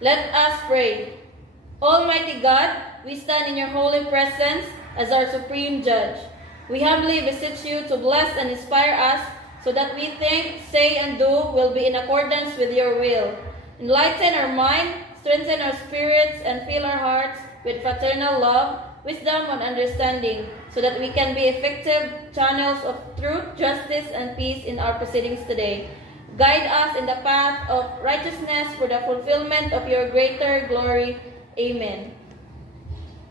Let us pray. Almighty God, we stand in your holy presence as our supreme judge. We humbly beseech you to bless and inspire us so that we think, say, and do will be in accordance with your will. Enlighten our mind, strengthen our spirits, and fill our hearts with fraternal love, wisdom, and understanding, so that we can be effective channels of truth, justice, and peace in our proceedings today. Guide us in the path of righteousness for the fulfillment of your greater glory. Amen.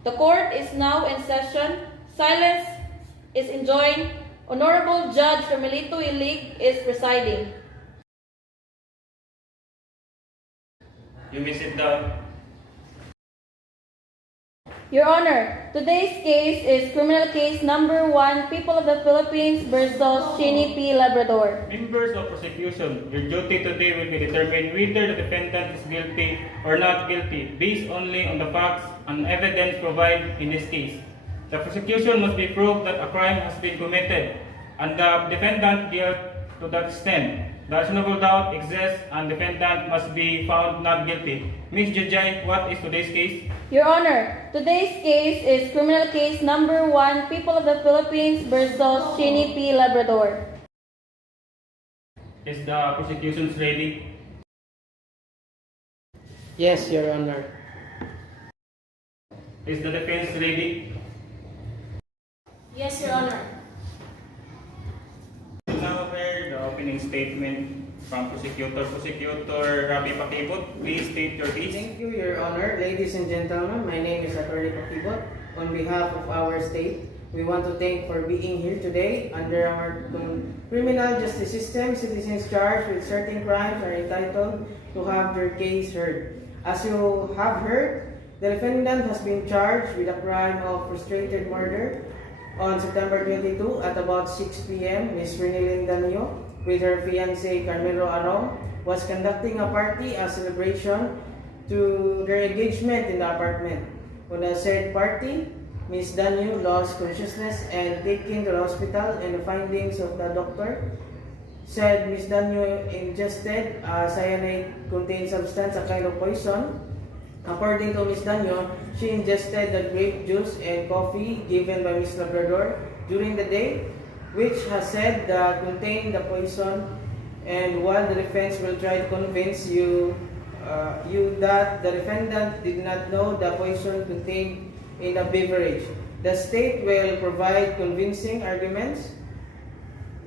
The court is now in session. Silence is enjoined. Honorable Judge Carmelito Ilig is presiding. You may sit down. Your Honor, today's case is criminal case number 1, People of the Philippines versus Chinny P. Labrador. Members of prosecution, your duty today will be determine whether the defendant is guilty or not guilty based only on the facts and evidence provided in this case. The prosecution must be proved that a crime has been committed and the defendant guilty to that extent. The reasonable doubt exists and defendant must be found not guilty. Ms. Jujay, what is today's case? Your Honor, today's case is criminal case number 1, People of the Philippines versus Chinny P. Labrador. Is the prosecution ready? Yes, Your Honor. Is the defense ready? Yes, Your Honor. We now hear the opening statement from Prosecutor Rabi Pakibot. Please state your case. Thank you, Your Honor. Ladies and gentlemen, my name is Attorney Pakibot. On behalf of our state, we want to thank for being here today. Under our criminal justice system, citizens charged with certain crimes are entitled to have their case heard. As you have heard, the defendant has been charged with a crime of frustrated murder. On September 22 at about 6 p.m., Ms. Renilyn Danio with her fiancé Carmelo Arong was conducting a party, a celebration to their engagement in the apartment. On the said party, Ms. Danio lost consciousness and taken to the hospital, and the findings of the doctor said Ms. Danio ingested a cyanide-containing substance, a kind of poison. According to Ms. Danio, she ingested the grape juice and coffee given by Ms. Labrador during the day, which has said contained the poison. And while the defense will try to convince you that the defendant did not know the poison contained in the beverage, the state will provide convincing arguments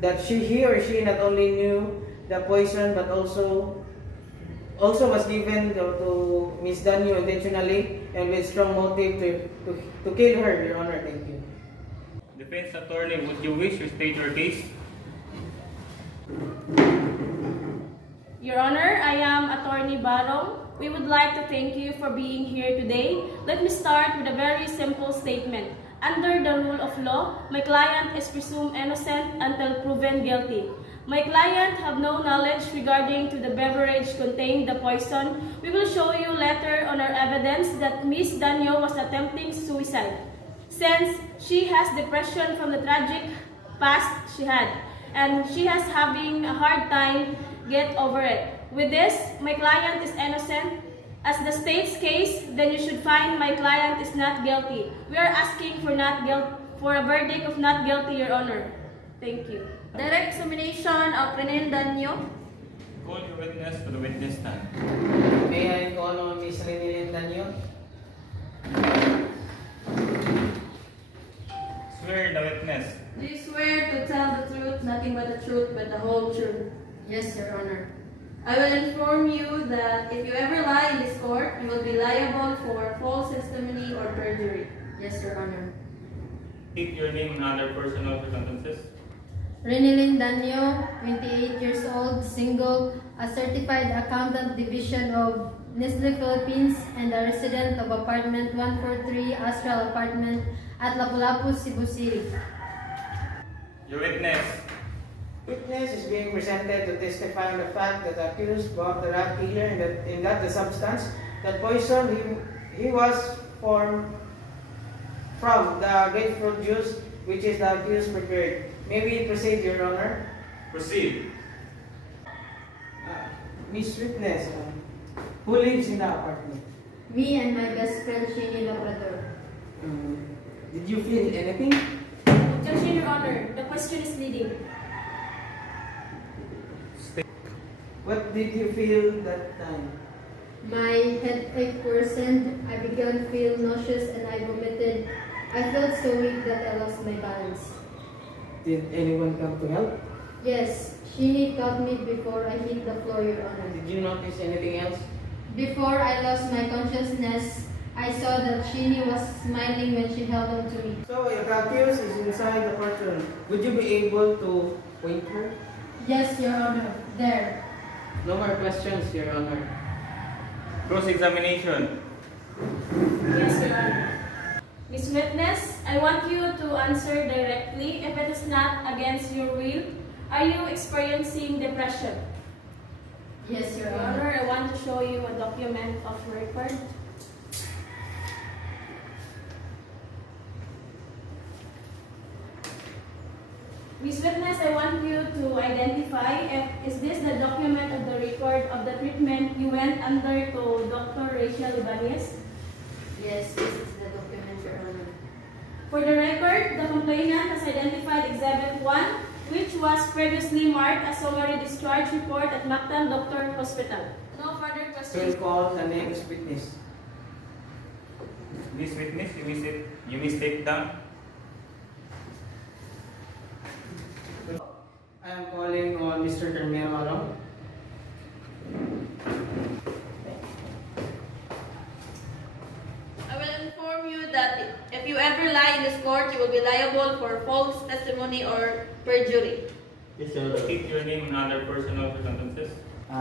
that he or she not only knew the poison but also was given to Ms. Danio intentionally and with strong motive to kill her, Your Honor. Thank you. Defense attorney, would you wish to state your case? Your Honor, I am Attorney Barong. We would like to thank you for being here today. Let me start with a very simple statement. Under the rule of law, my client is presumed innocent until proven guilty. My client have no knowledge regarding to the beverage containing the poison. We will show you later on our evidence that Ms. Danio was attempting suicide, since she has depression from the tragic past she had, and she has having a hard time get over it. With this, my client is innocent. As the state's case, then you should find my client is not guilty. We are asking for a verdict of not guilty, Your Honor. Thank you. Direct examination of Renilyn Danio. Call your witness to the witness stand. May I call on Ms. Renilyn Danio? Swear the witness. Do you swear to tell the truth, nothing but the truth, but the whole truth? Yes, Your Honor. I will inform you that if you ever lie in this court, you will be liable for false testimony or perjury. Yes, Your Honor. State your name and other personal circumstances. Renilyn Danio, 28 years old, single, a certified accountant division of Nestle Philippines, and a resident of apartment 143 Astral Apartment at Lapu-Lapu, Cebu City. Your witness. Witness is being presented to testify on the fact that the accused bought the rat killer in that the substance that poisoned him. He was formed from the grapefruit juice which is the accused prepared. May we proceed, Your Honor? Proceed. Miss Witness, Who lives in the apartment? Me and my best friend, Shini Labrador. Did you feel anything? Objection, Your Honor. The question is leading. What did you feel that time? My headache worsened. I began to feel nauseous and I vomited. I felt so weak that I lost my balance. Did anyone come to help? Yes, Shini caught me before I hit the floor, Your Honor. Did you notice anything else? Before I lost my consciousness, I saw that Shini was smiling when she held on to me. So, your accused is inside the courtroom. Would you be able to point her? Yes, Your Honor. There. No more questions, Your Honor. Cross-examination. Yes, Your Honor. Miss Witness, I want you to answer directly. If it is not against your will, are you experiencing depression? Yes, Your Your Honor. Honor, I want to show you a document of record. Miss Witness, I want you to identify if is this the document of the record of the treatment you went under to Dr. Rachel Ibanez? Yes, this is the document, Your Honor. For the record, the complainant has identified Exhibit 1, which was previously marked as summary discharge report at Mactan Doctor Hospital. No further We'll questions. call the next witness. This witness, you may step down. I am calling on Mr. Carmelo Arong. I will inform you that if you ever lie in this court, you will be liable for false testimony or perjury. Yes, Your Honor. State your name and other personal circumstances.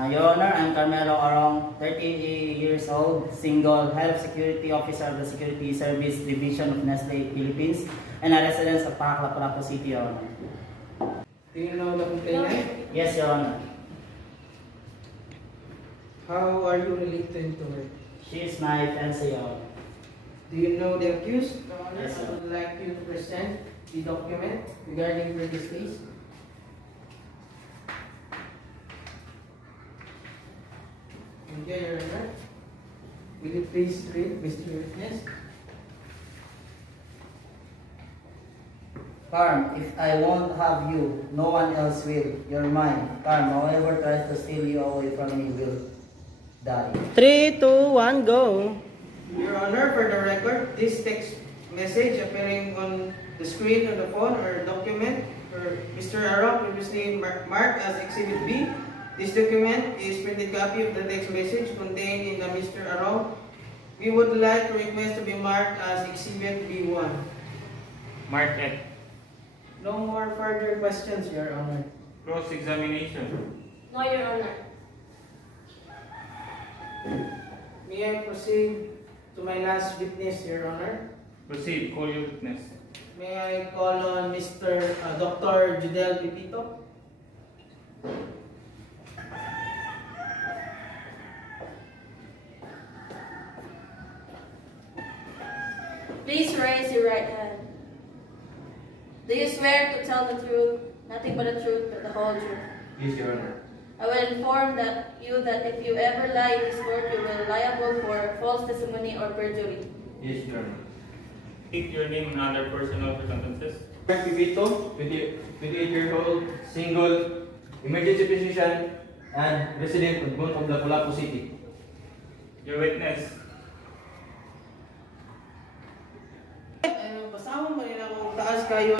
Your Honor, I'm Carmelo Arong, 38 years old, single, health security officer of the Security Service Division of Nestle Philippines, and a resident of Paracla, Lapu City, Your Honor. Do you know the complainant? Yes, Your Honor. How are you related to her? She is my fiancée, Your Honor. Do you know the accused? Your Honor, Yes, sir. I would like you to present the document regarding this case. Thank you, Your Honor. Will you please read, Mr. Witness? Carm, if I won't have you, no one else will. You're mine. Carm, whoever tries to steal you away from me will die. 3, 2, 1, go! Your Honor, for the record, this text message appearing on the screen on the phone or document for Mr. Arong previously marked as Exhibit B. This document is printed copy of the text message contained in the Mr. Arong. We would like to request to be marked as Exhibit B1. Mark it. No more further questions, Your Honor. Cross-examination. No, Your Honor. May I proceed to my last witness, Your Honor? Proceed, call your witness. May I call on Dr. Judel Pipito? Please raise your right hand. Do you swear to tell the truth, nothing but the truth, but the whole truth? Yes, Your Honor. I will inform that if you ever lie in this court, you will be liable for false testimony or perjury. Yes, Your Honor. State your name and other personal circumstances. Frank Pivito, 28-year-old, single, emergency physician, and resident of Lapu-Lapu City. Your witness. Basahon mo nila kung taas kayo.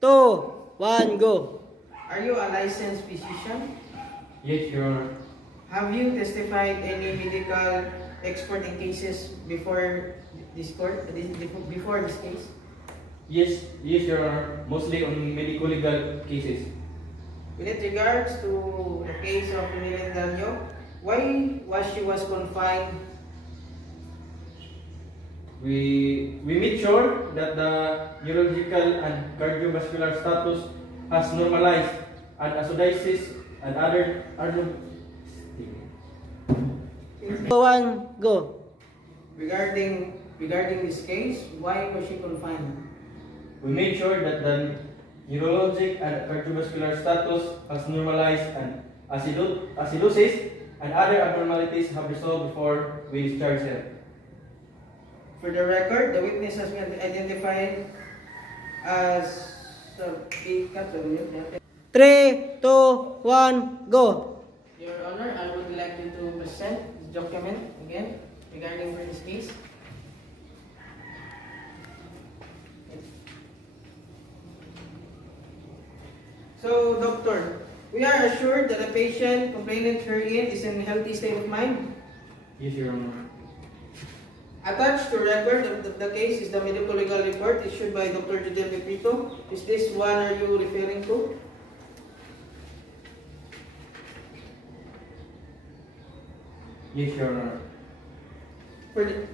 2, 1, go. Are you a licensed physician? Yes, Your Honor. Have you testified any medical expert in cases before this court, before this case? Yes, Your Honor. Mostly on medical legal cases. With regards to the case of Nilin Danyo, why she was confined? We made sure that the neurological and cardiovascular status has normalized, and acidosis and other 2, 1, go. Regarding this case, why was she confined? we made sure that the neurologic and cardiovascular status has normalized, and acidosis and other abnormalities have resolved before we discharge him. For the record, the witness has been identified as Three, two, one, go. Your Honor, I would like you to present this document again regarding for this case. So, doctor, we are assured that the patient complainant herein is in a healthy state of mind. Yes, Your Honor. Attached to record of the case is the medical legal report issued by Dr. Judel Pepito. Is this one are you referring to? Yes, Your Honor.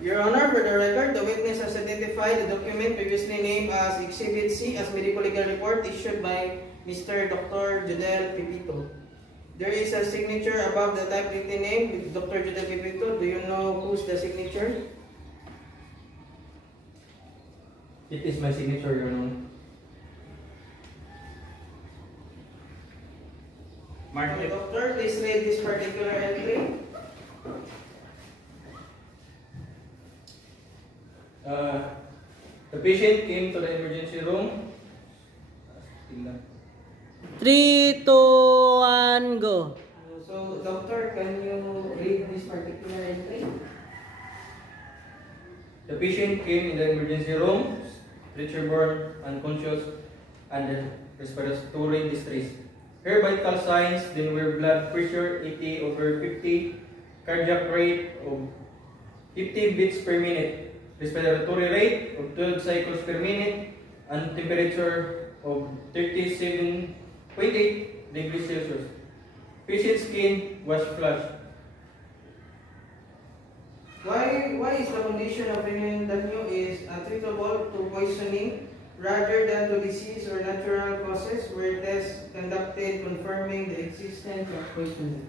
Your Honor, for the record, the witness has identified the document previously named as Exhibit C as medical legal report issued by Mr. Dr. Judel Pepito. There is a signature above the typewritten name with Dr. Judel Pepito. Do you know who's the signature? It is my signature, Your Honor. Mark, Doctor, please read this particular entry. The patient came to the emergency room. Three, two, one, go. So, doctor, can you read this particular entry? The patient came in the emergency room, stretcher-borne, unconscious, and in respiratory distress. Her vital signs then were blood pressure 80/50, cardiac rate of 50 beats per minute, respiratory rate of 12 cycles per minute, and temperature of 37.8 degrees Celsius. Patient's skin was flushed. Why is the condition of Renin Danyo is attributable to poisoning rather than to disease or natural causes where tests conducted confirming the existence of poisoning?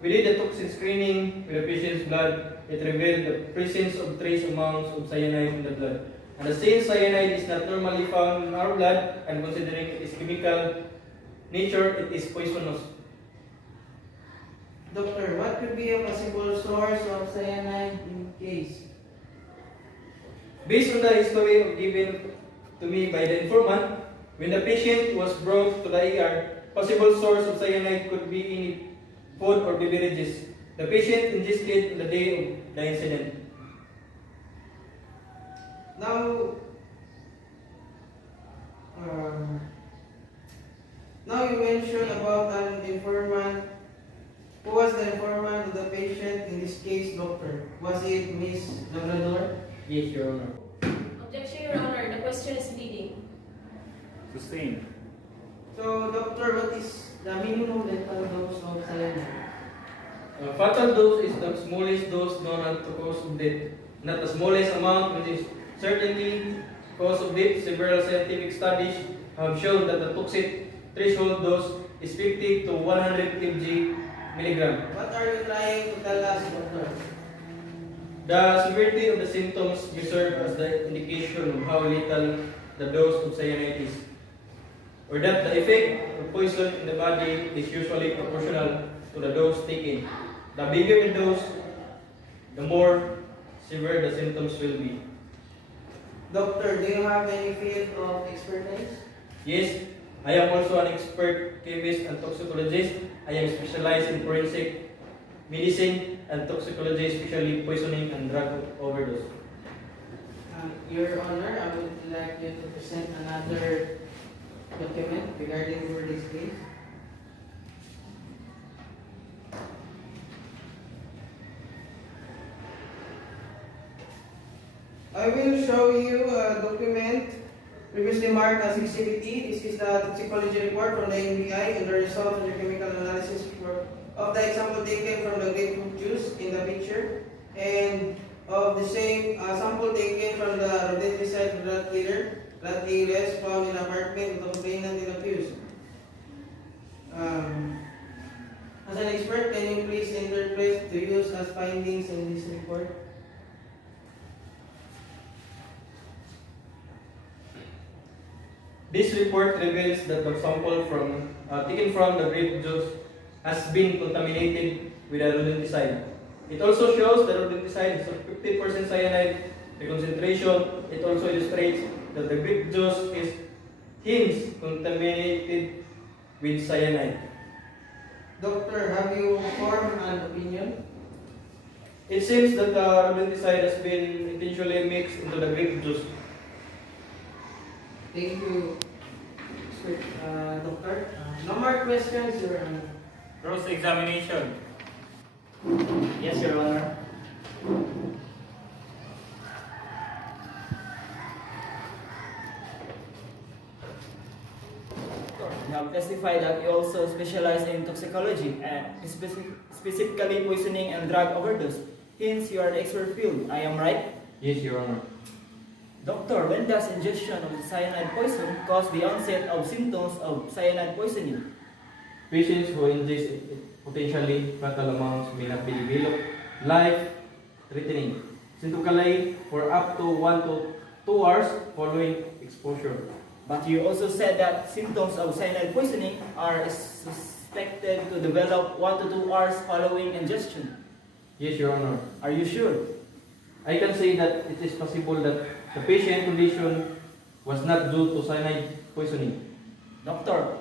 We did a toxin screening with the patient's blood. It revealed the presence of trace amounts of cyanide in the blood. And since cyanide is not normally found in our blood, and considering its chemical nature, it is poisonous. Doctor, what could be a possible source of cyanide in case? Based on the history given to me by the informant, when the patient was brought to the ER, possible source of cyanide could be in food or beverages the patient ingested on the day of the incident. Now you mentioned about an informant. Who was the informant of the patient in this case, doctor? Was it Miss Labrador? Yes, Your Honor. Objection, Your Honor. The question is leading. sustain. So, doctor, what is the minimum lethal dose of cyanide? Fatal dose is the smallest dose known as the cause of death, not the smallest amount which is certainly cause of death. Several scientific studies have shown that the toxic threshold dose is 50 to 100 mg milligram. What are you trying to tell us, doctor? The severity of the symptoms may serve as the indication of how lethal the dose of cyanide is, or that the effect of poison in the body is usually proportional to the dose taken. The bigger the dose, the more severe the symptoms will be. Doctor, do you have any field of expertise? Yes, I am also an expert chemist and toxicologist. I am specialized in forensic medicine and toxicology, especially poisoning and drug overdose. Your Honor, I would like you to present another document regarding for this case. I will show you a document previously marked as Exhibit E. This is the toxicology report from the NBI and the results of the chemical analysis of the example taken from the grapefruit juice in the picture, and of the same sample taken from the rodenticide rat killers found in the apartment of the complainant in the accused. As an expert, can you please interpret to use as findings in this report? This report reveals that the sample taken from the grape juice has been contaminated with a rodenticide. It also shows that rodenticide is of 50% cyanide. The concentration, it also illustrates that the grape juice is hence contaminated with cyanide. Doctor, have you formed an opinion? It seems that the rodenticide has been intentionally mixed into the grape juice. Thank you, Doctor. No more questions, Your Honor. Cross-examination. Yes, Your Honor. You have testified that you also specialize in toxicology and specifically poisoning and drug overdose. Hence, you are the expert field. I am right? Yes, Your Honor. Doctor, when does ingestion of cyanide poison cause the onset of symptoms of cyanide poisoning? Patients who ingest potentially fatal amounts may not be developed life-threatening symptomically for up to 1 to 2 hours following exposure. But you also said that symptoms of cyanide poisoning are suspected to develop 1 to 2 hours following ingestion. Yes, Your Honor. Are you sure? I can say that it is possible that the patient condition was not due to cyanide poisoning. Doctor,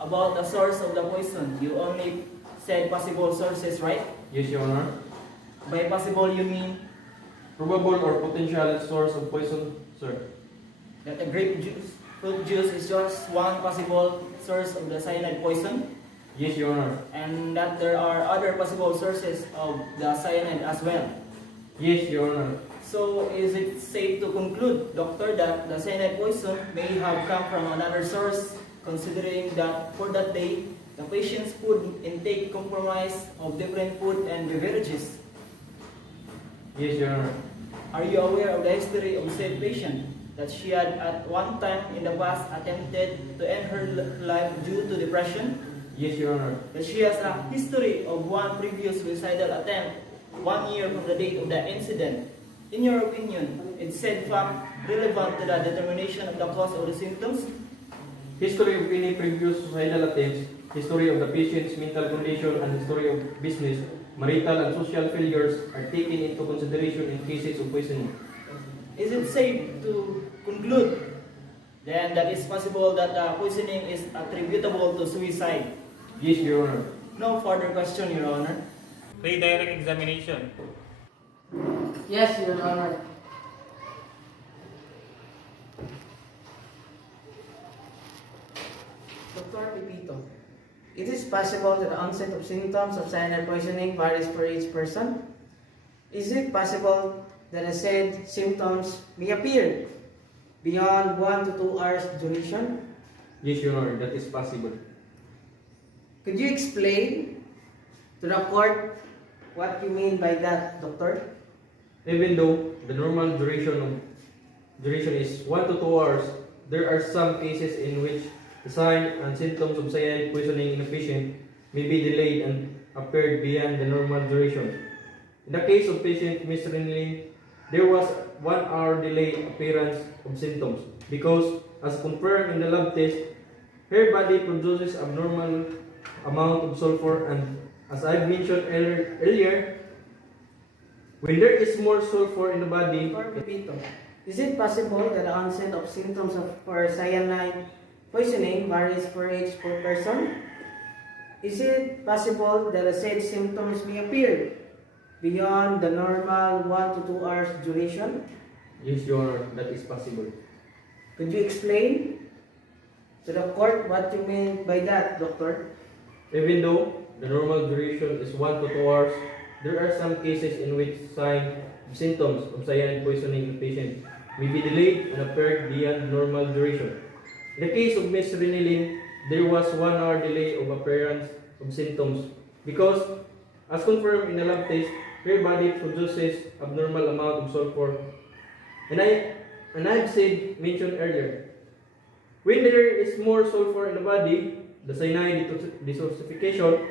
about the source of the poison, you only said possible sources, right? Yes, Your Honor. By possible, you mean Probable or potential source of poison, sir. that the fruit juice is just one possible source of the cyanide poison, Yes, Your Honor. and that there are other possible sources of the cyanide as well. Yes, Your Honor. So, is it safe to conclude, Doctor, that the cyanide poison may have come from another source, considering that for that day, the patient's food intake compromised of different food and beverages? Yes, Your Honor. Are you aware of the history of said patient, that she had at one time in the past attempted to end her life due to depression? Yes, Your Honor. That she has a history of one previous suicidal attempt 1 year from the date of the incident? In your opinion, is said fact relevant to the determination of the cause of the symptoms? History of any previous suicidal attempts, history of the patient's mental condition, and history of business, marital, and social failures are taken into consideration in cases of poisoning. Is it safe to conclude then that it's possible that the poisoning is attributable to suicide? Yes, Your Honor. No further question, Your Honor. Redirect examination. Yes, Your Honor. Dr. Pipito, it is possible that the onset of symptoms of cyanide poisoning varies for each person. Is it possible that the said symptoms may appear beyond 1 to 2 hours duration? Yes, Your Honor, that is possible. Could you explain to the court what you mean by that, Doctor? Even though the normal duration is 1 to 2 hours, there are some cases in which the signs and symptoms of cyanide poisoning in a patient may be delayed and appeared beyond the normal duration. In the case of patient Miss Rinley, there was 1 hour delay appearance of symptoms because, as confirmed in the lab test, her body produces abnormal amount of sulfur, and as I mentioned earlier, when there is more sulfur in the body, Dr. Pipito, is it possible that the onset of symptoms for cyanide poisoning varies for each person? Is it possible that the said symptoms may appear beyond the normal 1 to 2 hours duration? yes, Your Honor, that is possible. Could you explain to the court what you mean by that, Doctor? Even though the normal duration is 1 to 2 hours, there are some cases in which signs and symptoms of cyanide poisoning in the patient may be delayed and appeared beyond normal duration. In the case of Ms. Renilyn, there was 1 hour delay of appearance of symptoms because, as confirmed in the lab test, her body produces abnormal amount of sulfur. And I've mentioned earlier, when there is more sulfur in the body, the cyanide detoxification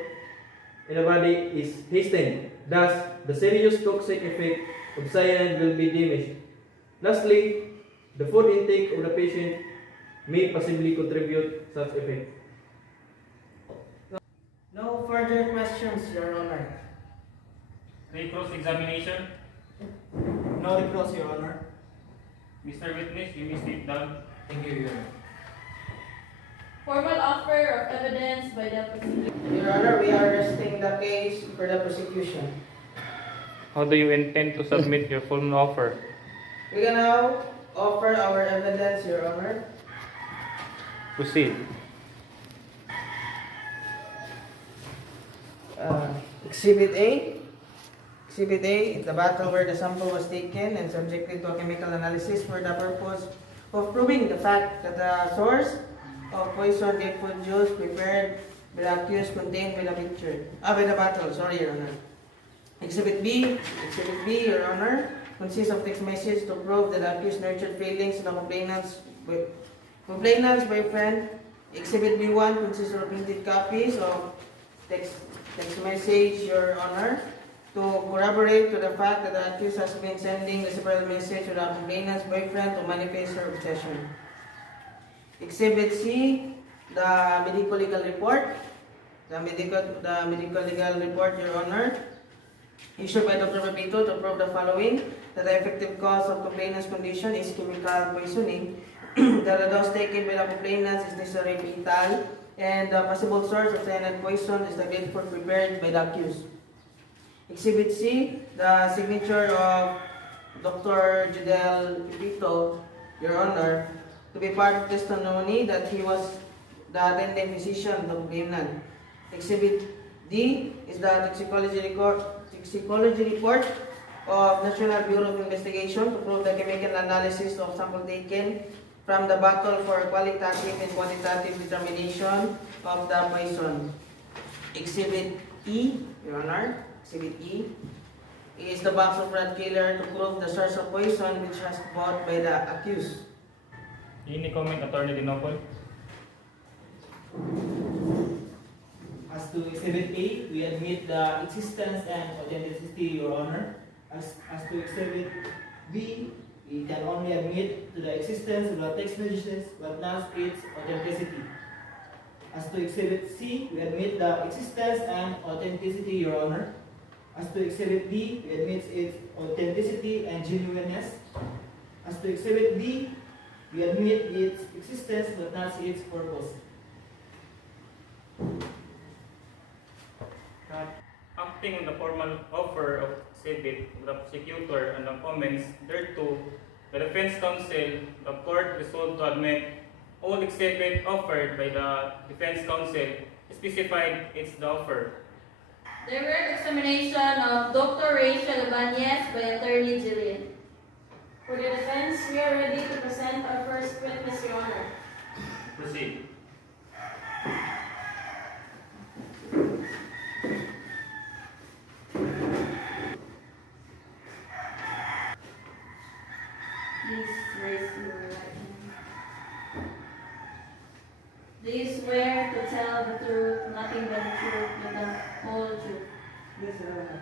in the body is hastened. Thus, the serious toxic effect of cyanide will be diminished. Lastly, the food intake of the patient may possibly contribute such effect. No further questions, Your Honor. Cross-examination. No recourse, Your Honor. Mr. Witness, you may sit down. Thank you, Your Honor. Formal offer of evidence by the prosecutor. Your Honor, we are resting the case for the prosecution. How do you intend to submit your full offer? We can now offer our evidence, Your Honor. Proceed. Exhibit A. Exhibit A is the bottle where the sample was taken and subjected to a chemical analysis for the purpose of proving the fact that the source of poison grapefruit juice prepared by the accused contained by the bottle. Sorry, Your Honor. Exhibit B, Your Honor, consists of text message to prove that the accused nurtured feelings in the complainant's boyfriend. Exhibit B1 consists of printed copies of text message, Your Honor, to corroborate to the fact that the accused has been sending the several message to the complainant's boyfriend to manifest her obsession. Exhibit C, the medical legal report. The medical legal report, Your Honor, issued by Dr. Pepito to prove the following: that the effective cause of complainant's condition is chemical poisoning, that the dose taken by the complainant is necessarily lethal, and the possible source of cyanide poison is the grapefruit prepared by the accused. Exhibit C, the signature of Dr. Judel Pepito, Your Honor, to be part of testimony that he was the attending physician of the complainant. Exhibit D is the toxicology report of National Bureau of Investigation to prove the chemical analysis of sample taken from the bottle for qualitative and quantitative determination of the poison. Exhibit E, Your Honor, Exhibit E is the box of rat killer to prove the source of poison which was bought by the accused. Any comment, Attorney Dinopol? As to Exhibit A, we admit the existence and authenticity, Your Honor. As to Exhibit B, we can only admit to the existence of the text messages but not its authenticity. As to Exhibit C, we admit the existence and authenticity, Your Honor. As to Exhibit D, we admit its authenticity and genuineness. As to Exhibit D, we admit its existence but not its purpose. Acting on the formal offer of exhibit of the prosecutor and the comments thereto, the defense counsel, the court resolved to admit all exhibit offered by the defense counsel specified its the offer. Direct examination of Dr. Rachel Ibanez by Attorney Jillian. For the defense, we are ready to present our first witness, Your Honor. Proceed. Please raise your right hand. Do you swear to tell the truth, nothing but the truth, but the whole truth? Yes, Your Honor.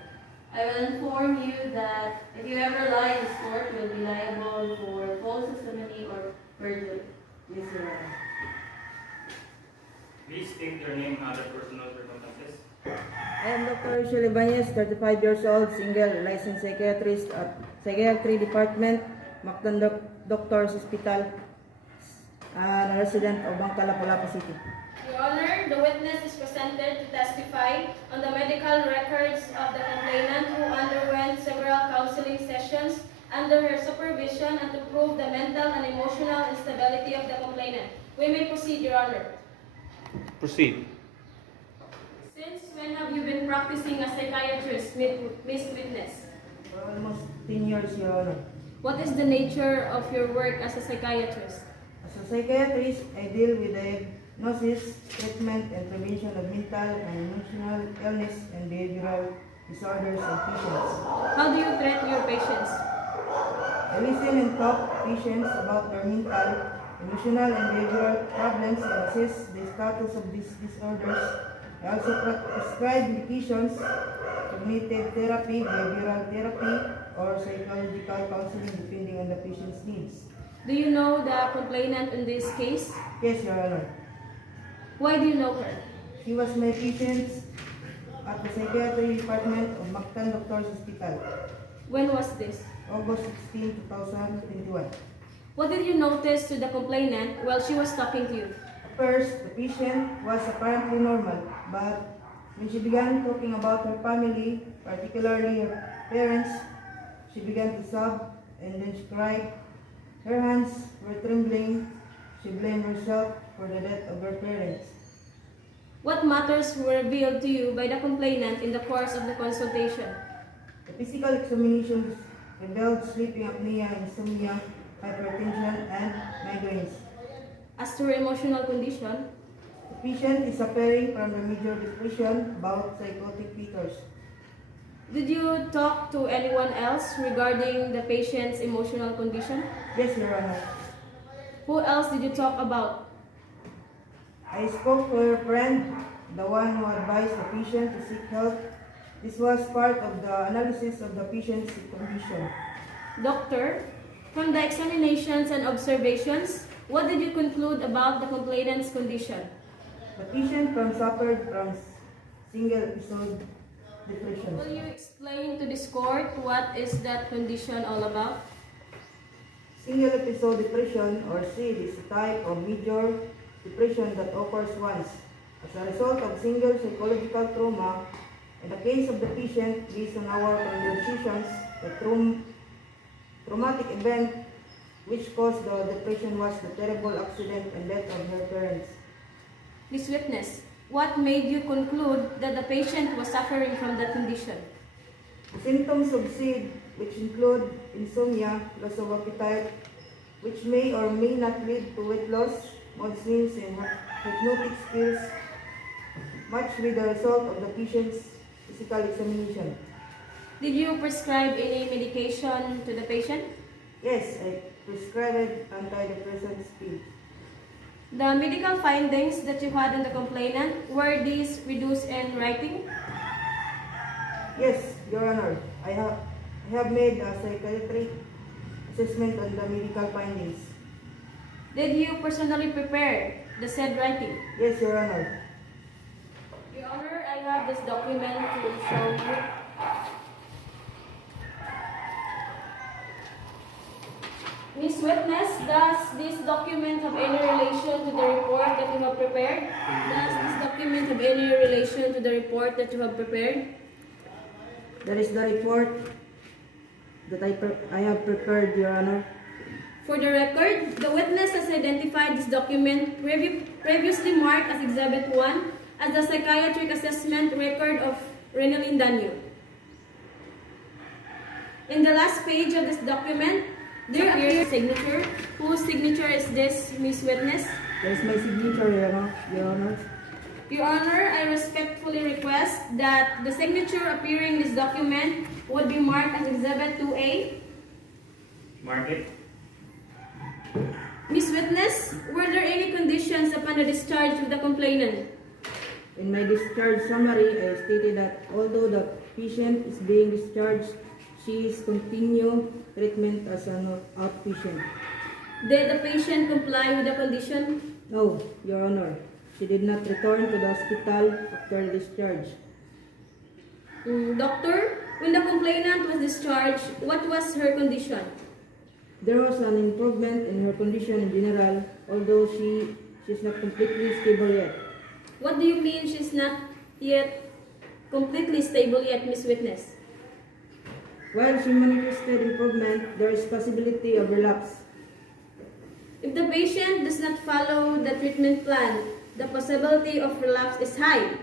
I will inform you that if you ever lie in this court, you will be liable for false testimony or perjury. Yes, Your Honor. Please state your name and other personal circumstances. I am Dr. Rachel Ibanez, 35 years old, single, licensed psychiatrist at Psychiatry Department, Mactan Doctors Hospital, a resident of Bangka, Lapu-Lapu City. Your Honor, the witness is presented to testify on the medical records of the complainant who underwent several counseling sessions under her supervision and to prove the mental and emotional instability of the complainant. We may proceed, Your Honor. Proceed. Since when have you been practicing as psychiatrist, Miss Witness? For almost 10 years, Your Honor. What is the nature of your work as a psychiatrist? As a psychiatrist, I deal with diagnosis, treatment, and prevention of mental and emotional illness and behavioral disorders in patients. How do you treat your patients? I listen and talk to patients about their mental, emotional, and behavioral problems and assess the status of these disorders. I also prescribe medications, cognitive therapy, behavioral therapy, or psychological counseling depending on the patient's needs. Do you know the complainant in this case? Yes, Your Honor. Why do you know her? She was my patient at the Psychiatry Department of Mactan Doctors Hospital, When was this? August 16, 2021. What did you notice to the complainant while she was talking to you? At first, the patient was apparently normal, but when she began talking about her family, particularly her parents, she began to sob and then she cried. Her hands were trembling. She blamed herself for the death of her parents. What matters were revealed to you by the complainant in the course of the consultation? The physical examinations revealed sleeping apnea, insomnia, hypertension, and migraines. As to her emotional condition, The patient is suffering from the major depression about psychotic features. did you talk to anyone else regarding the patient's emotional condition? Yes, Your Honor. Who else did you talk about? I spoke to her friend, the one who advised the patient to seek help. This was part of the analysis of the patient's condition. Doctor, from the examinations and observations, what did you conclude about the complainant's condition? The patient suffered from single episode depression. Will you explain to this court what is that condition all about? Single episode depression, or SID, is a type of major depression that occurs once as a result of single psychological trauma. In the case of the patient, based on our conversations, the traumatic event which caused the depression was the terrible accident and death of her parents. Miss Witness, what made you conclude that the patient was suffering from that condition? The symptoms of SID, which include insomnia, loss of appetite, which may or may not lead to weight loss, mood swings, and hypnotic spills, much with the result of the patient's physical examination. Did you prescribe any medication to the patient? Yes, I prescribed antidepressant pills. The medical findings that you had on the complainant, were these reduced in writing? Yes, Your Honor, I have made a psychiatric assessment on the medical findings. Did you personally prepare the said writing? Yes, Your Honor. Your Honor, I have this document to show you. Miss Witness, does this document have any relation to the report that you have prepared? Does this document have any relation to the report that you have prepared? That is the report that I have prepared, Your Honor. For the record, the witness has identified this document previously marked as Exhibit 1 as the psychiatric assessment record of Renalyn Danyo. In the last page of this document, there appears a signature. Whose signature is this, Miss Witness? That is my signature, Your Honor. Your Honor, I respectfully request that the signature appearing in this document would be marked as Exhibit 2A. Mark it. Miss Witness, were there any conditions upon the discharge of the complainant? In my discharge summary, I stated that although the patient is being discharged, she is continue treatment as an outpatient. Did the patient comply with the condition? No, Your Honor. She did not return to the hospital after discharge. Doctor, when the complainant was discharged, what was her condition? There was an improvement in her condition in general, although she's not completely stable yet. What do you mean she's not yet completely stable yet, Miss Witness? While she manifested improvement, there is possibility of relapse. If the patient does not follow the treatment plan, the possibility of relapse is high.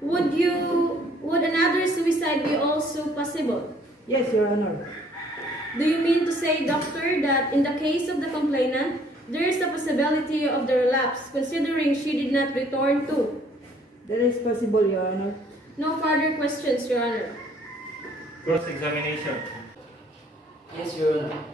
Would another suicide be also possible? Yes, Your Honor. Do you mean to say, doctor, that in the case of the complainant, there is a possibility of the relapse, considering she did not return to? That is possible, Your Honor. No further questions, Your Honor. Cross-examination. Yes, Your Honor.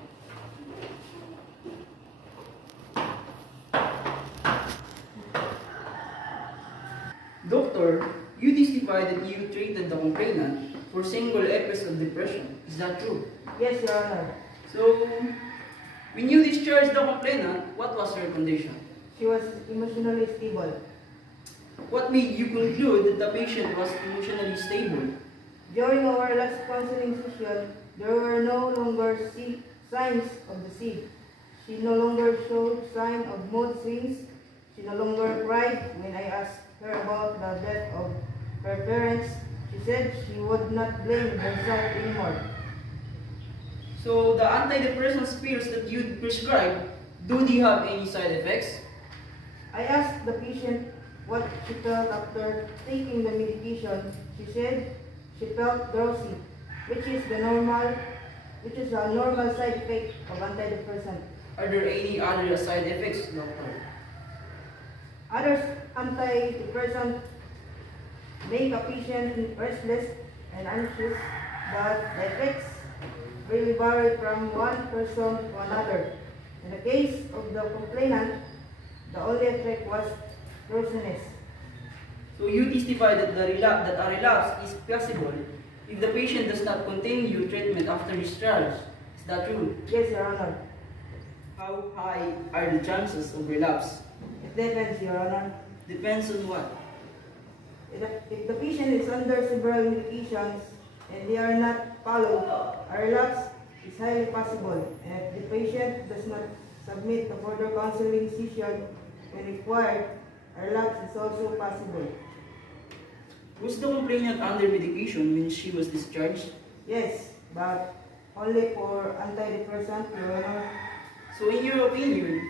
Doctor, you testified that you treated the complainant for single episode depression. Is that true? Yes, Your Honor. So, when you discharged the complainant, what was her condition? She was emotionally stable. What made you conclude that the patient was emotionally stable? During our last counseling session, there were no longer signs of the sick. She no longer showed signs of mood swings. She no longer cried when I asked her about the death of her parents. She said she would not blame herself anymore. So the antidepressant pills that you prescribed, do they have any side effects? I asked the patient what she felt after taking the medication. She said she felt drowsy, which is a normal side effect of antidepressant. Are there any other side effects, doctor? Other antidepressants make a patient restless and anxious, but the effects really vary from one person to another. In the case of the complainant, the only effect was drowsiness. So you testify that a relapse is possible if the patient does not continue treatment after discharge. Is that true? Yes, Your Honor. How high are the chances of relapse? It depends, Your Honor. Depends on what? If the patient is under several medications and they are not followed, a relapse is highly possible. And if the patient does not submit to further counseling session when required, a relapse is also possible. Was the complainant under medication when she was discharged? Yes, but only for antidepressant, Your Honor. So in your opinion,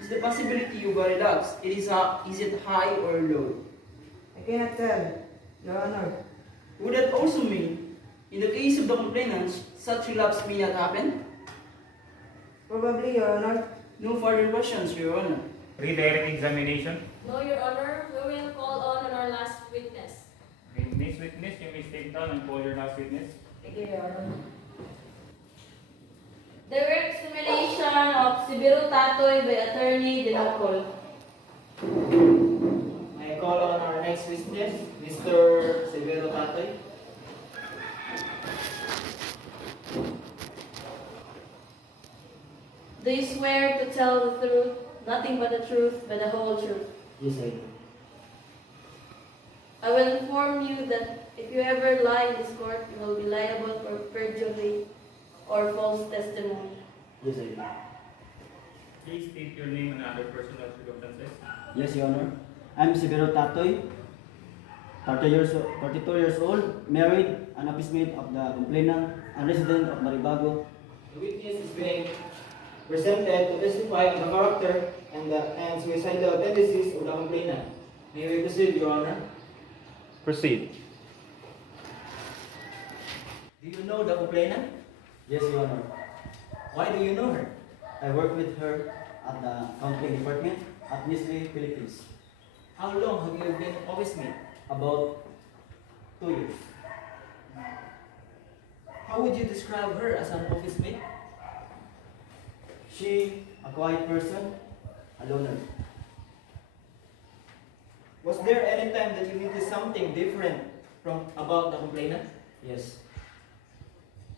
is the possibility of a relapse, is it high or low? I cannot tell, Your Honor. Would that also mean, in the case of the complainant, such relapse may not happen? Probably, Your Honor. No further questions, Your Honor. Redirect examination. No, Your Honor, we will call on our last witness. Next witness, you may step down and call your last witness. Thank you, Your Honor. Direct examination of Sibiro Tatoy by Attorney Dinocol. I call on our next witness, Mr. Severo Tatoy. Do you swear to tell the truth, nothing but the truth, but the whole truth? Yes, I do. I will inform you that if you ever lie in this court, you will be liable for perjury or false testimony. Yes, I do. Please state your name and other personal circumstances. Yes, Your Honor. I'm Sibiro Tatoy, 32 years old, married, an office mate of the complainant, and resident of Maribago. The witness is being presented to testify on the character and suicidal tendencies of the complainant. May we proceed, Your Honor? Proceed. Do you know the complainant? Yes, Your Honor. Why do you know her? I work with her at the counseling department at Nestle, Philippines. How long have you been office mate? About 2 years. How would you describe her as an office mate? She, a quiet person, a loner. Was there any time that you noticed something different about the complainant? Yes.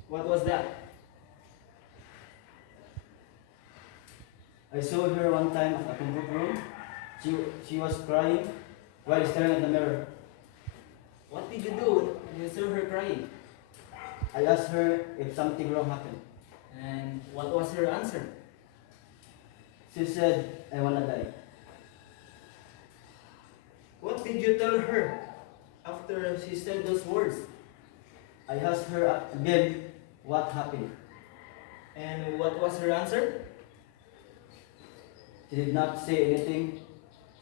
What was that? I saw her one time at a comfort room. She was crying while staring at the mirror. What did you do when you saw her crying? I asked her if something wrong happened. And what was her answer? She said, I wanna die. What did you tell her after she said those words? I asked her again what happened. And what was her answer? She did not say anything.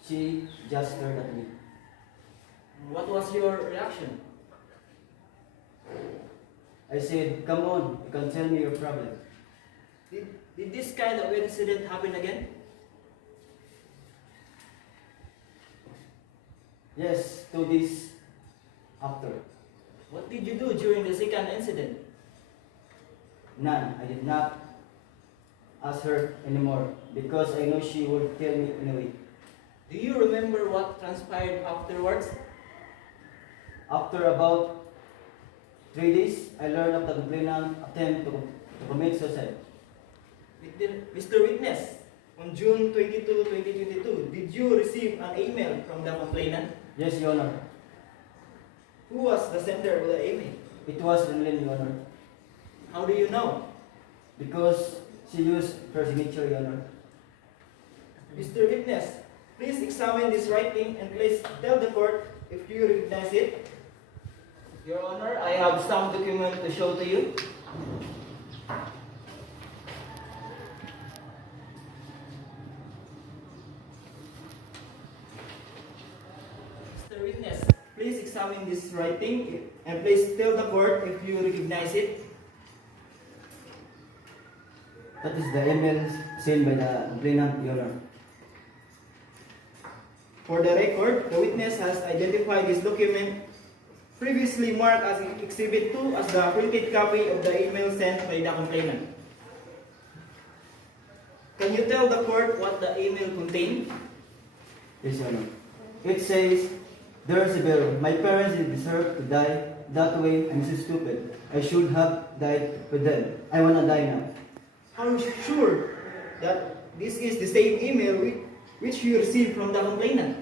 She just stared at me. What was your reaction? I said, come on, you can tell me your problem. Did this kind of incident happen again? Yes, 2 days after. What did you do during the second incident? None. I did not ask her anymore because I know she would tell me anyway. Do you remember what transpired afterwards? After about 3 days, I learned of the complainant attempt to commit suicide. Mr. Witness, on June 22, 2022, did you receive an email from the complainant? Yes, Your Honor. Who was the sender of the email? It was Renilyn, Your Honor. How do you know? Because she used her signature, Your Honor. Mr. Witness, please examine this writing and please tell the court if you recognize it. Your Honor, I have some document to show to you. Mr. Witness, please examine this writing and please tell the court if you recognize it. That is the email sent by the complainant, Your Honor. For the record, the witness has identified this document previously marked as Exhibit 2 as the printed copy of the email sent by the complainant. Can you tell the court what the email contained? Yes, Your Honor. It says, "Dear Sibero, my parents deserve to die that way. I'm so stupid. I should have died with them. I wanna die now." How are you sure that this is the same email which you received from the complainant?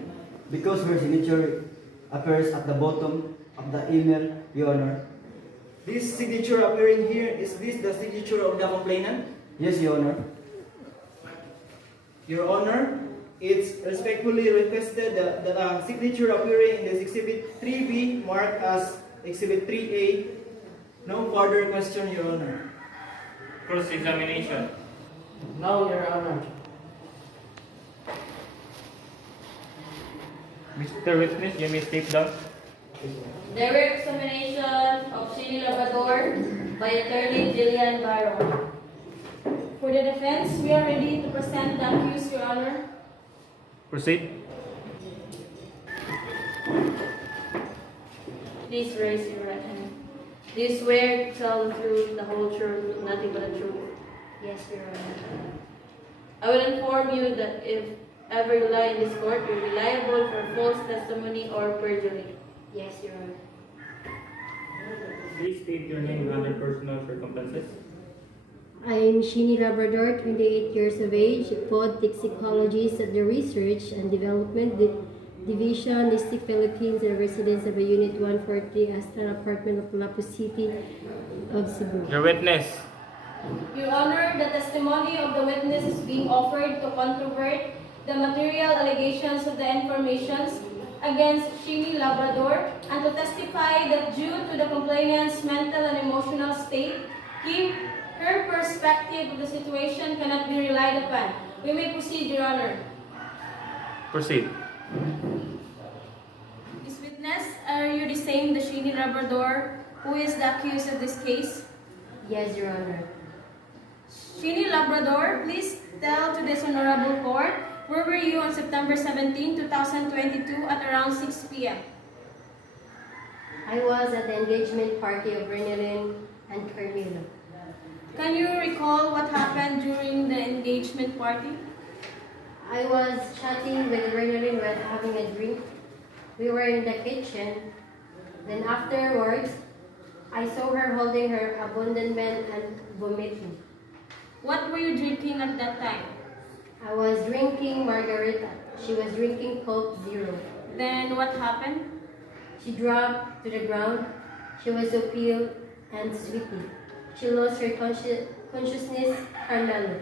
Because her signature appears at the bottom of the email, Your Honor. This signature appearing here, is this the signature of the complainant? Yes, Your Honor. Your Honor, it's respectfully requested that the signature appearing in this Exhibit 3B marked as Exhibit 3A. No further question, Your Honor. Cross-examination. No, Your Honor. Mr. Witness, you may step down. Direct examination of Shinny Labrador by Attorney Jillian Barrow. For the defense, we are ready to present the accused, Your Honor. Proceed. Please raise your right hand. Do you swear to tell the truth, the whole truth, nothing but the truth? Yes, Your Honor. I will inform you that if ever you lie in this court, you'll be liable for false testimony or perjury. Yes, Your Honor. Please state your name under personal circumstances. I am Shinny Labrador, 28 years of age, pod toxicologist at the Research and Development Division, District Philippines, and residence of a Unit 143 Astral Apartment of Lapu City of Cebu. Your witness. Your Honor, the testimony of the witness is being offered to controvert the material allegations of the informations against Shinny Labrador and to testify that due to the complainant's mental and emotional state, her perspective of the situation cannot be relied upon. We may proceed, Your Honor. Proceed. This witness, are you the same, the Shinny Labrador, who is the accused of this case? Yes, Your Honor. Shinny Labrador, please tell to this honorable court, where were you on September 17, 2022 at around 6 p.m.? I was at the engagement party of Renilyn and Carmelo. Can you recall what happened during the engagement party? I was chatting with Renilyn while having a drink. We were in the kitchen. Then afterwards, I saw her holding her abandonment and vomiting. What were you drinking at that time? I was drinking margarita. She was drinking Coke Zero. Then what happened? She dropped to the ground. She was so pale and sleepy. She lost her consciousness. Carmelo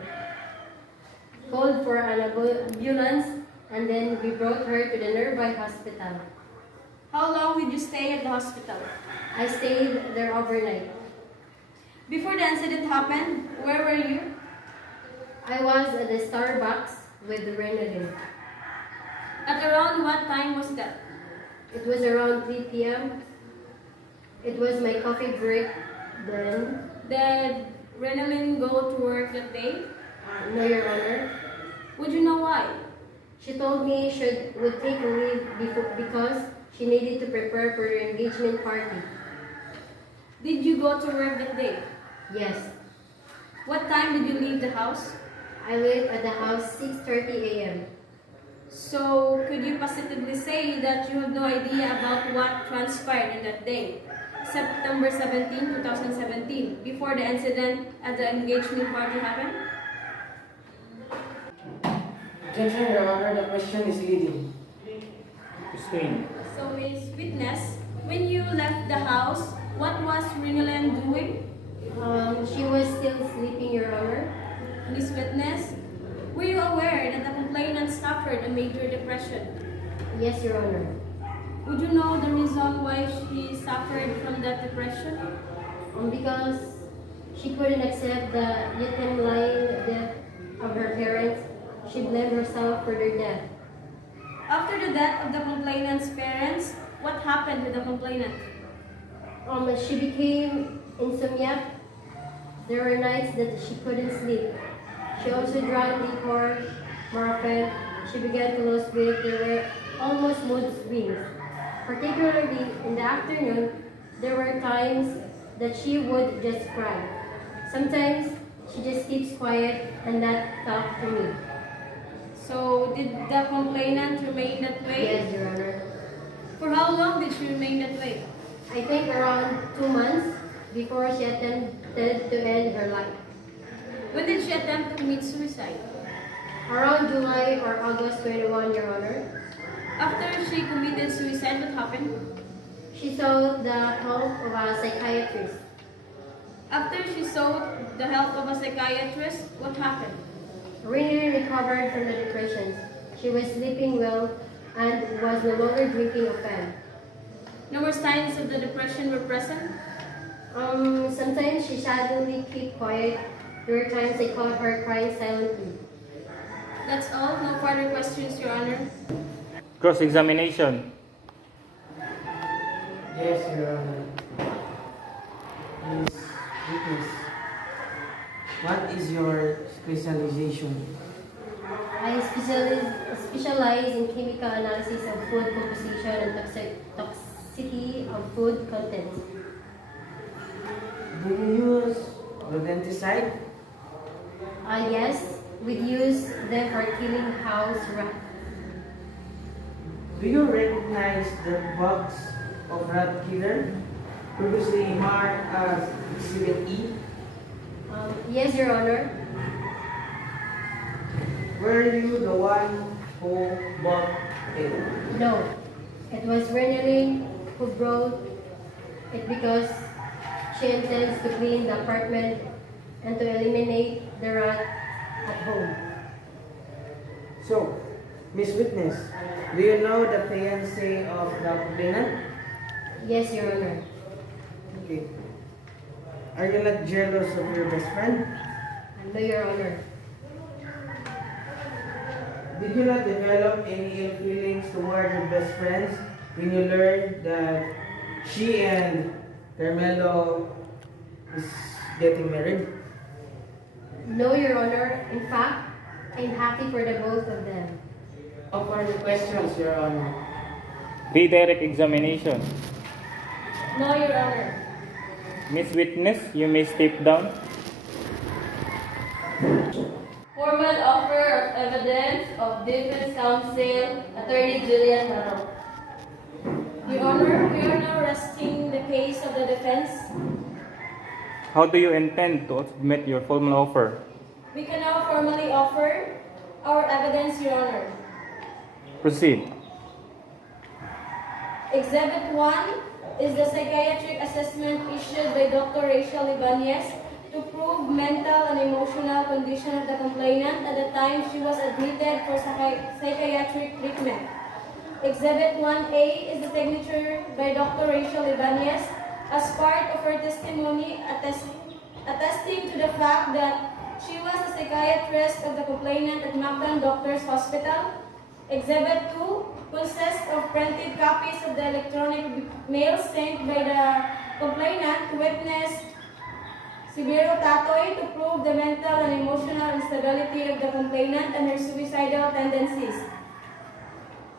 called for an ambulance, and then we brought her to the nearby hospital. How long did you stay at the hospital? I stayed there overnight. Before the incident happened, where were you? I was at the Starbucks with Renilyn. At around what time was that? It was around 3 p.m. It was my coffee break then. Did Renilyn go to work that day? No, Your Honor. Would you know why? She told me she would take a leave because she needed to prepare for her engagement party. Did you go to work that day? Yes. What time did you leave the house? I left at the house 6:30 a.m. So, could you positively say that you have no idea about what transpired in that day, September 17, 2017, before the incident at the engagement party happened? Attention, Your Honor, the question is leading. Sustain. So, Miss Witness, when you left the house, what was Rinalyn doing? She was still sleeping, Your Honor. Miss Witness, were you aware that the complainant suffered a major depression? Yes, Your Honor. Would you know the reason why she suffered from that depression? Because she couldn't accept the yet timeline death of her parents, she blamed herself for their death. After the death of the complainant's parents, what happened to the complainant? She became insomniac. There were nights that she couldn't sleep. She also drank liquor more often. She began to lose weight. There were almost mood swings. Particularly in the afternoon, there were times that she would just cry. Sometimes she just keeps quiet and not talk to me. So, did the complainant remain that way? Yes, Your Honor. For how long did she remain that way? I think around 2 months before she attempted to end her life. When did she attempt to commit suicide? Around July or August 21, Your Honor. After she committed suicide, what happened? She sought the help of a psychiatrist. After she sought the help of a psychiatrist, what happened? Rinalyn recovered from the depression. She was sleeping well and was no longer drinking often. No more signs of the depression were present? Sometimes she suddenly kept quiet. There were times I caught her crying silently. That's all. No further questions, Your Honor. Cross-examination. Yes, Your Honor. Miss Witness, what is your specialization? I specialize in chemical analysis of food composition and toxicity of food contents. Do you use rodenticide? Yes, we use them for killing house rat. Do you recognize the box of rat killer previously marked as Exhibit E? Yes, Your Honor. Were you the one who bought it? No, it was Rinalyn who brought it because she intends to clean the apartment and to eliminate the rat at home. So, Miss Witness, do you know the fiancé of the complainant? Yes, Your Honor. Okay. Are you not jealous of your best friend? No, Your Honor. Did you not develop any ill feelings toward your best friends when you learned that she and Carmelo is getting married? No, Your Honor. In fact, I'm happy for the both of them. No further questions, Your Honor. Redirect examination. No, Your Honor. Miss Witness, you may step down. Formal offer of evidence of Defense Counsel, Attorney Julian Maro. Your Honor, we are now resting the case of the defense. How do you intend to submit your formal offer? We can now formally offer our evidence, Your Honor. Proceed. Exhibit 1 is the psychiatric assessment issued by Dr. Rachel Ibanez to prove mental and emotional condition of the complainant at the time she was admitted for psychiatric treatment. Exhibit 1A is the signature by Dr. Rachel Ibanez as part of her testimony attesting to the fact that she was a psychiatrist of the complainant at Mactan Doctors Hospital. Exhibit 2 consists of printed copies of the electronic mail sent by the complainant to witness Sibiro Tatoy to prove the mental and emotional instability of the complainant and her suicidal tendencies.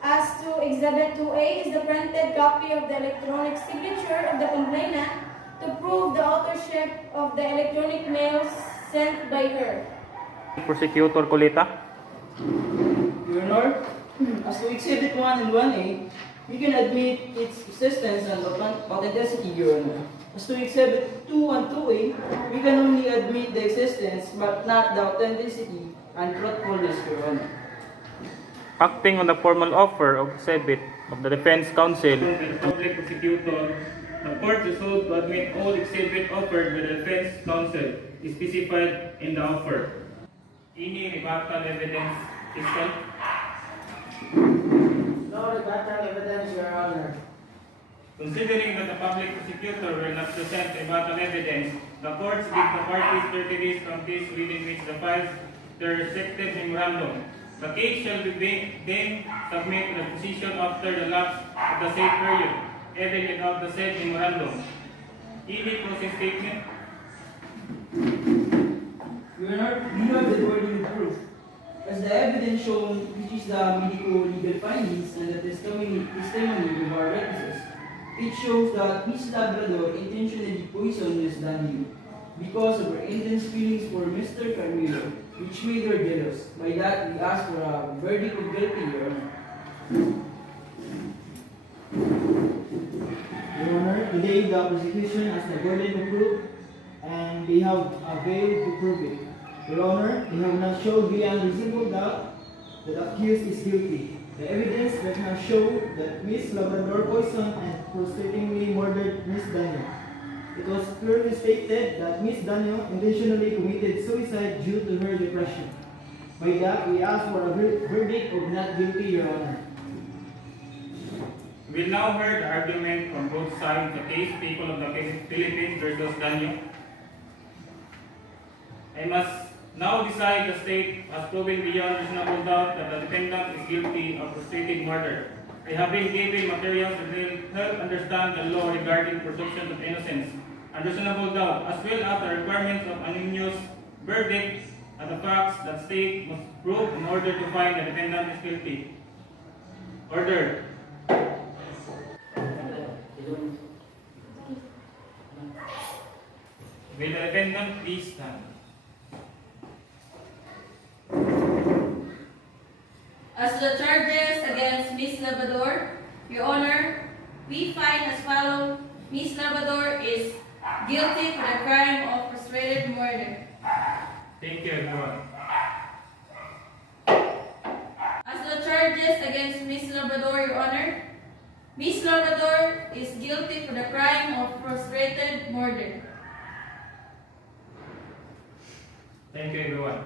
As to Exhibit 2A is the printed copy of the electronic signature of the complainant to prove the authorship of the electronic mails sent by her. Prosecutor Colita. Your Honor, as to Exhibit 1 and 1A, we can admit its existence and authenticity, Your Honor. As to Exhibit 2 and 2A, we can only admit the existence but not the authenticity and truthfulness, Your Honor. Acting on the formal offer of Exhibit of the defense counsel and public prosecutor, the court resolved to admit all exhibits offered by the defense counsel specified in the offer. Any rebuttal evidence, Fiscal? No rebuttal evidence, Your Honor. Considering that the public prosecutor will not present rebuttal evidence, the courts give the parties 30 days from this within which the files their respective memorandum. The case shall be then submit to the position after the lapse of the said period, even without the said memorandum. Any closing statement? Your Honor, we have the burden of proof. As the evidence shown, which is the medico-legal findings and the testimony of our witnesses, it shows that Miss Labrador intentionally poisoned Miss Daniel because of her intense feelings for Mr. Carmelo, which made her jealous. By that, we ask for a verdict of guilty, Your Honor. Your Honor, today the prosecution has the burden of proof and they have availed to prove it. Your Honor, they have not shown beyond reasonable doubt that the accused is guilty. The evidence does not show that Miss Labrador poisoned and frustratingly murdered Miss Daniel. It was clearly stated that Miss Daniel intentionally committed suicide due to her depression. By that, we ask for a verdict of not guilty, Your Honor. We now heard the argument from both sides of the case, people of the Philippines versus Daniel. I must now decide the state has proven beyond reasonable doubt that the defendant is guilty of frustrated murder. I have been given materials that will help understand the law regarding presumption of innocence and reasonable doubt, as well as the requirements of unanimous verdict and the facts that state must prove in order to find the defendant is guilty. Order. Will the defendant please stand? As to the charges against Miss Labrador, Your Honor, we find as follows: Miss Labrador is guilty for the crime of frustrated murder. Thank you, everyone. As to the charges against Miss Labrador, Your Honor, Miss Labrador is guilty for the crime of frustrated murder. Thank you, everyone.